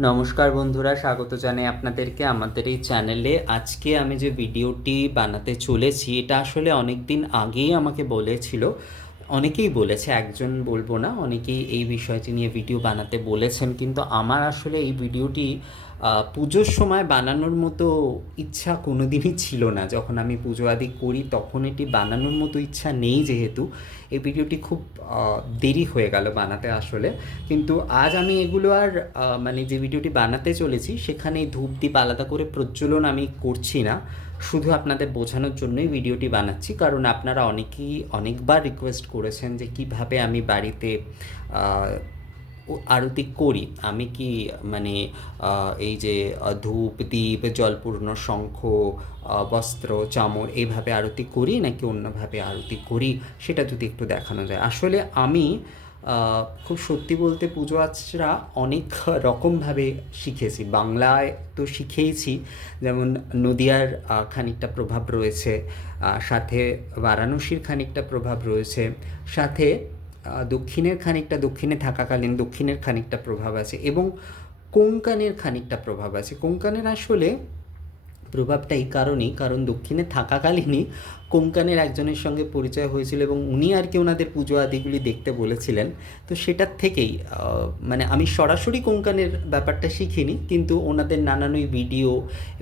নমস্কার বন্ধুরা, স্বাগত জানাই আপনাদেরকে আমাদের এই চ্যানেলে আজকে আমি যে ভিডিওটি বানাতে চলেছি, এটা আসলে অনেক দিন আগেই আমাকে বলেছিল। অনেকেই বলেছে, একজন বলব না, অনেকেই এই বিষয়টি নিয়ে ভিডিও বানাতে বলেছেন, কিন্তু আমার আসলে এই ভিডিওটি পুজোর সময় বানানোর মতো ইচ্ছা কোনোদিনই ছিল না। যখন আমি পুজো আদি করি, তখন এটি বানানোর মতো ইচ্ছা নেই যেহেতু। এই ভিডিওটি খুব দেরি হয়ে গেল বানাতে আসলে। কিন্তু আজ আমি এগুলো আর মানে যে ভিডিওটি বানাতে চলেছি সেখানে এই ধূপ দ্বীপ আলাদা করে প্রজ্বলন আমি করছি না। শুধু আপনাদের বোঝানোর জন্যই ভিডিওটি বানাচ্ছি। কারণ আপনারা অনেকেই অনেকবার রিকোয়েস্ট করেছেন যে কীভাবে আমি বাড়িতে আরতি করি। আমি কি মানে এই যে ধূপ দ্বীপ জলপূর্ণ শঙ্খ বস্ত্র, চামর এইভাবে আরতি করি নাকি অন্যভাবে আরতি করি? সেটা যদি একটু দেখানো যায়। আসলে আমি খুব সত্যি বলতে পুজো আচরা অনেক রকমভাবে শিখেছি। বাংলায় তো শিখেইছি। যেমন নদিয়ার খানিকটা প্রভাব রয়েছে সাথে বারাণসীর খানিকটা প্রভাব রয়েছে। সাথে দক্ষিণের খানিকটা দক্ষিণে থাকাকালীন দক্ষিণের খানিকটা প্রভাব আছে এবং কোঙ্কানের খানিকটা প্রভাব আছে। কোঙ্কানের আসলে প্রভাবটা এই কারণেই, কারণ দক্ষিণে থাকাকালীনই কোঙ্কানের একজনের সঙ্গে পরিচয় হয়েছিল এবং উনি আর কি ওনাদের পুজো আদিগুলি দেখতে বলেছিলেন। তো সেটার থেকেই মানে আমি সরাসরি কোঙ্কানের ব্যাপারটা শিখিনি, কিন্তু ওনাদের নানান ওই ভিডিও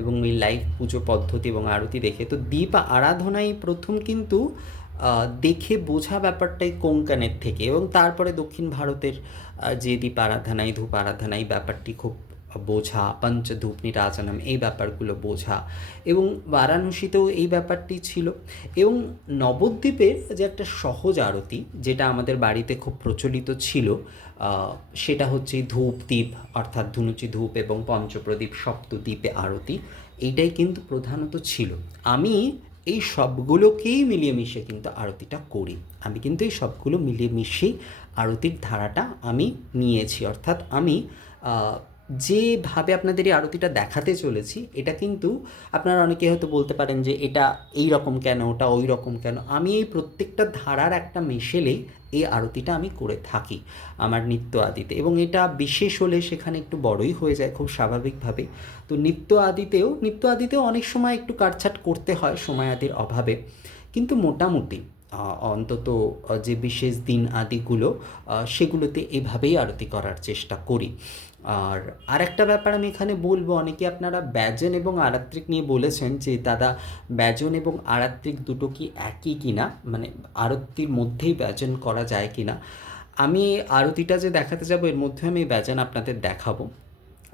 এবং ওই লাইভ পুজো পদ্ধতি এবং আরতি দেখে। তো দীপ আরাধনাই প্রথম কিন্তু দেখে বোঝা ব্যাপারটাই কোঙ্কানের থেকে এবং তারপরে দক্ষিণ ভারতের যে দীপ আরাধনাই ধূপ আরাধনাই ব্যাপারটি খুব বোঝা, পঞ্চধূপ, নিরাজনম, এই ব্যাপারগুলো বোঝা এবং বারাণসীতেও এই ব্যাপারটি ছিল এবং নবদ্বীপের যে একটা সহজ আরতি যেটা আমাদের বাড়িতে খুব প্রচলিত ছিল সেটা হচ্ছে ধূপ, দ্বীপ অর্থাৎ ধুনুচি ধূপ এবং পঞ্চপ্রদীপ সপ্তদ্বীপে আরতি, এইটাই কিন্তু প্রধানত ছিল। আমি এই সবগুলোকেই মিলিয়ে মিশিয়ে কিন্তু আরতিটা করি। আমি কিন্তু এই সবগুলো মিলিয়ে মিশিয়ে আরতির ধারাটা আমি নিয়েছি। অর্থাৎ আমি যেভাবে আপনাদের এই আরতিটা দেখাতে চলেছি, এটা কিন্তু আপনারা অনেকে হয়তো বলতে পারেন যে এটা এই রকম কেন, ওটা ওই রকম কেন। আমি এই প্রত্যেকটা ধারার একটা মেশেলেই এই আরতিটা আমি করে থাকি আমার নিত্য আদিতে। এবং এটা বিশেষ হলে সেখানে একটু বড়ই হয়ে যায় খুব স্বাভাবিকভাবে তো নিত্য আদিতেও নিত্য আদিতেও অনেক সময় একটু কাটছাট করতে হয় সময় আদির অভাবে। কিন্তু মোটামুটি অন্তত যে বিশেষ দিন আদিগুলো সেগুলোতে এভাবেই আরতি করার চেষ্টা করি। আর আরেকটা ব্যাপার আমি এখানে বলব, অনেকে আপনারা ব্যজন এবং আরাত্রিক নিয়ে বলেছেন যে, দাদা, ব্যজন এবং আরাত্রিক দুটো কি একই কিনা? মানে আরতির মধ্যেই ব্যজন করা যায় কিনা? আমি আরতিটা যে দেখাতে যাব, এর মধ্যে আমি ব্যজন আপনাদের দেখাবো।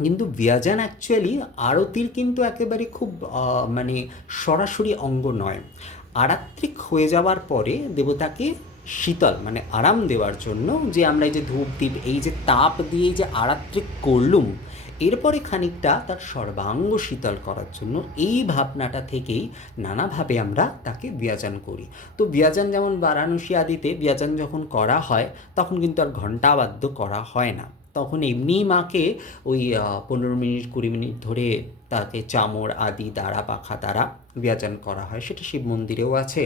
কিন্তু ব্যজন অ্যাকচুয়ালি আরতির কিন্তু একেবারে খুব মানে সরাসরি অঙ্গ নয়। আরাত্রিক হয়ে যাওয়ার পরে দেবতাকে শীতল মানে আরাম দেওয়ার জন্য যে আমরা এই যে ধূপ দ্বীপ এই যে তাপ দিয়ে যে আরাত্রিক করলুম, এরপরে খানিকটা তার সর্বাঙ্গ শীতল করার জন্য এই ভাবনাটা থেকেই নানাভাবে আমরা তাকে বিয়াজান করি। তো বিয়াজান যেমন বারাণসী আদিতে বিয়াজান যখন করা হয়, তখন কিন্তু আর ঘণ্টাবাদ্য করা হয় না। তখন এমনিই মাকে ওই পনেরো মিনিট, কুড়ি মিনিট ধরে তাকে চামর আদি দ্বারা, পাখা দ্বারা বিয়াজান করা হয়। সেটা শিব মন্দিরেও আছে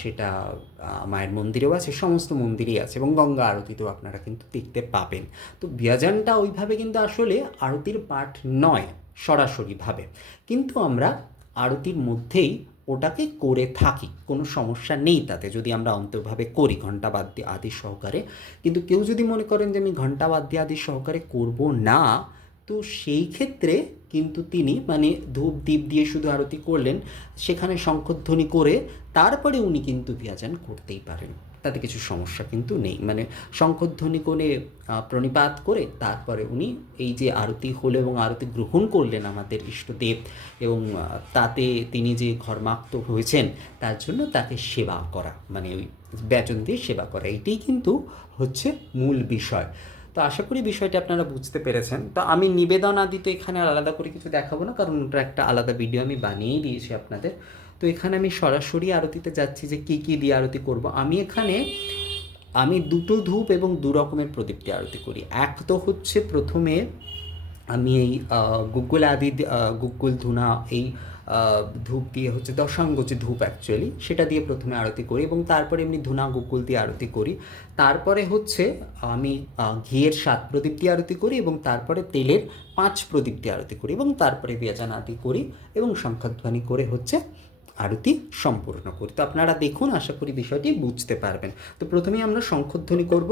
সেটা মায়ের মন্দিরেও আছে, সমস্ত মন্দিরেই আছে এবং গঙ্গা আরতিতেও আপনারা কিন্তু দেখতে পাবেন। তো বিয়াজানটা ওইভাবে কিন্তু আসলে আরতির পাঠ নয় সরাসরিভাবে কিন্তু আমরা আরতির মধ্যেই ওটাকে করে থাকি, কোনো সমস্যা নেই তাতে। যদি আমরা অন্তর্ভাবে করি ঘণ্টা বাদ দিয়ে আদি সহকারে, কিন্তু কেউ যদি মনে করেন যে আমি ঘণ্টা বাদ দিয়ে আদি সহকারে করব না তো সেই ক্ষেত্রে কিন্তু তিনি মানে ধূপ দ্বীপ দিয়ে শুধু আরতি করলেন, সেখানে শঙ্খধ্বনি করে তারপরে উনি কিন্তু বিয়াজান করতেই পারেন। তাতে কিছু সমস্যা কিন্তু নেই। মানে শঙ্খধ্বনি কোণে প্রণিপাত করে তারপরে উনি এই যে আরতি হলো এবং আরতি গ্রহণ করলেন আমাদের ইষ্টদেব এবং তাতে তিনি যে ঘর্মাক্ত হয়েছেন, তার জন্য তাকে সেবা করা মানে ওই বেতন দিয়ে সেবা করা। এইটাই কিন্তু হচ্ছে মূল বিষয়। তো আশা করি বিষয়টি আপনারা বুঝতে পেরেছেন। তো আমি নিবেদন আদি তো এখানে আলাদা করে কিছু দেখাবো না, কারণ ওটা একটা আলাদা ভিডিও আমি বানিয়েই দিয়েছি আপনাদের। তো এখানে আমি সরাসরি আরতিতে যাচ্ছি যে কী কী দিয়ে আরতি করব। আমি এখানে, আমি দুটো ধূপ এবং দু রকমের প্রদীপ দিয়ে আরতি করি। এক তো হচ্ছে প্রথমে আমি এই গুগল আদি গুগল ধুনা, এই ধূপ দিয়ে হচ্ছে দশাঙ্গ যে ধূপ অ্যাকচুয়ালি সেটা দিয়ে প্রথমে আরতি করি এবং তারপরে এমনি ধুনা গোকুল দিয়ে আরতি করি। তারপরে হচ্ছে আমি ঘিয়ের সাত প্রদীপ দিয়ে আরতি করি এবং তারপরে তেলের পাঁচ প্রদীপ দিয়ে আরতি করি এবং তারপরে বিয়াজান আরতি করি এবং শঙ্খধ্বনি করে হচ্ছে আরতি সম্পূর্ণ করি। তো আপনারা দেখুন, আশা করি বিষয়টি বুঝতে পারবেন। তো প্রথমেই আমরা শঙ্খধ্বনি করব।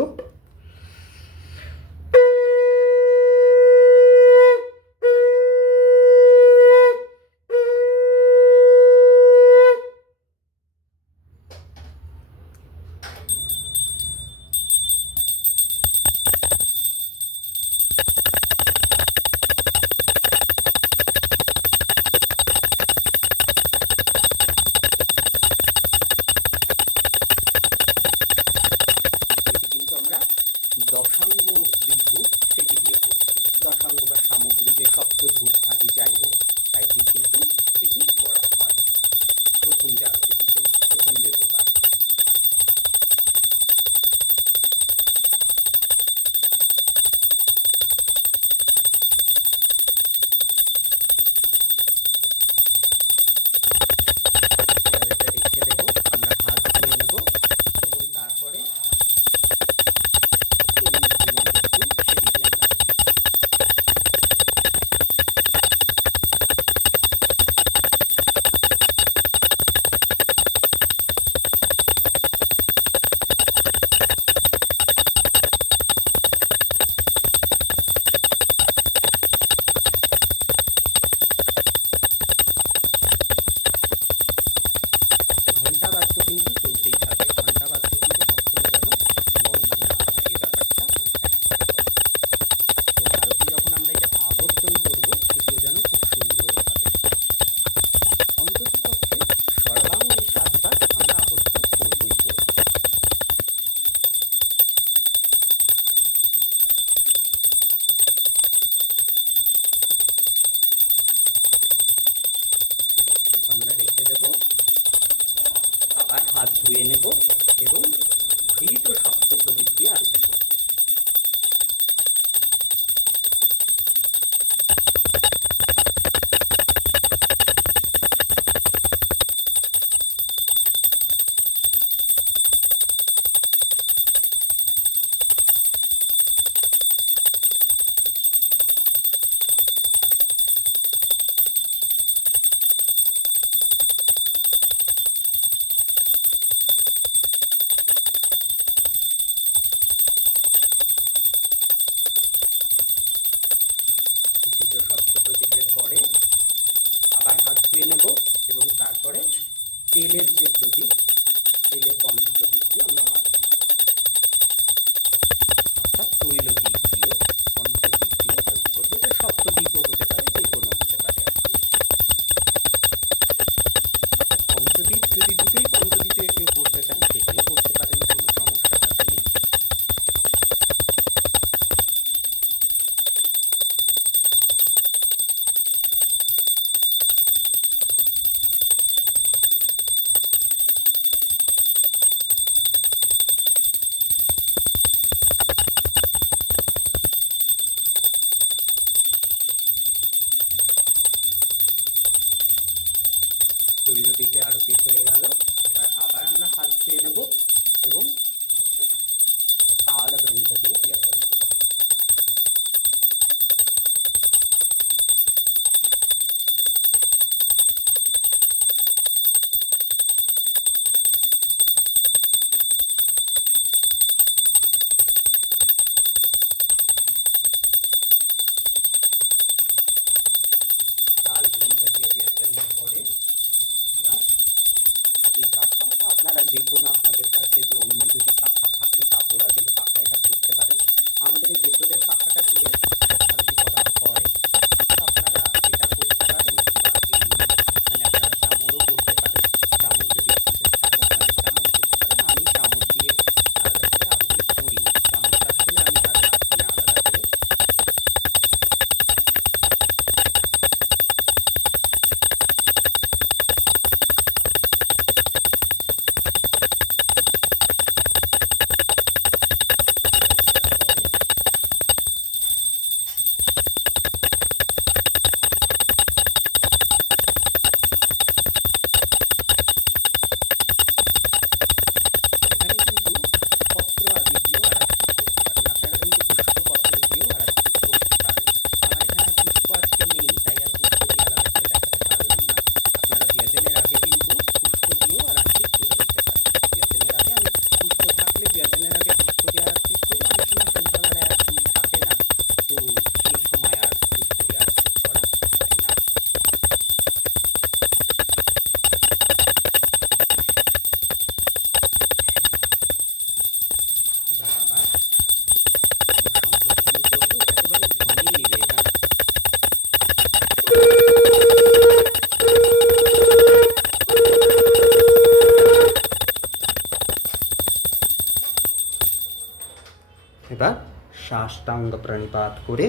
সাষ্টাঙ্গ প্রণিপাত করে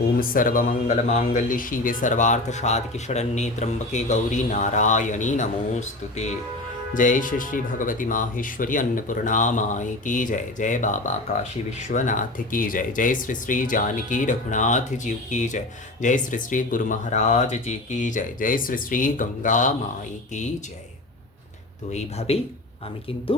ओम सर्वमंगलमांगल्ये शिवे सर्वार्थसाधके शरण्ये त्र्यंबके गौरी नारायणी नमोस्तुते जय श्री श्री भगवती माहेश्वरी अन्नपूर्णा माई की जय जय बाबा काशी विश्वनाथ की जय जय श्री श्री जानकी रघुनाथ जी की जय जय श्री श्री गुरु महाराज जी की जय जय श्री श्री गंगा माई की जय তো এইভাবেই আমি কিন্তু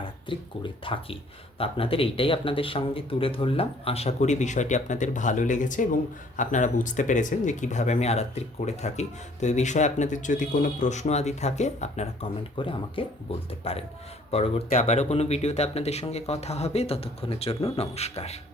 আরাত্রিক করে থাকি। তো আপনাদের এইটাই আপনাদের সঙ্গে তুলে ধরলাম। আশা করি বিষয়টি আপনাদের ভালো লেগেছে এবং আপনারা বুঝতে পেরেছেন যে কীভাবে আমি আরাত্রিক করে থাকি। তো এই বিষয়ে আপনাদের যদি কোনো প্রশ্ন আদি থাকে, আপনারা কমেন্ট করে আমাকে বলতে পারেন। পরবর্তী আবারও কোনো ভিডিওতে আপনাদের সঙ্গে কথা হবে। ততক্ষণের জন্য নমস্কার।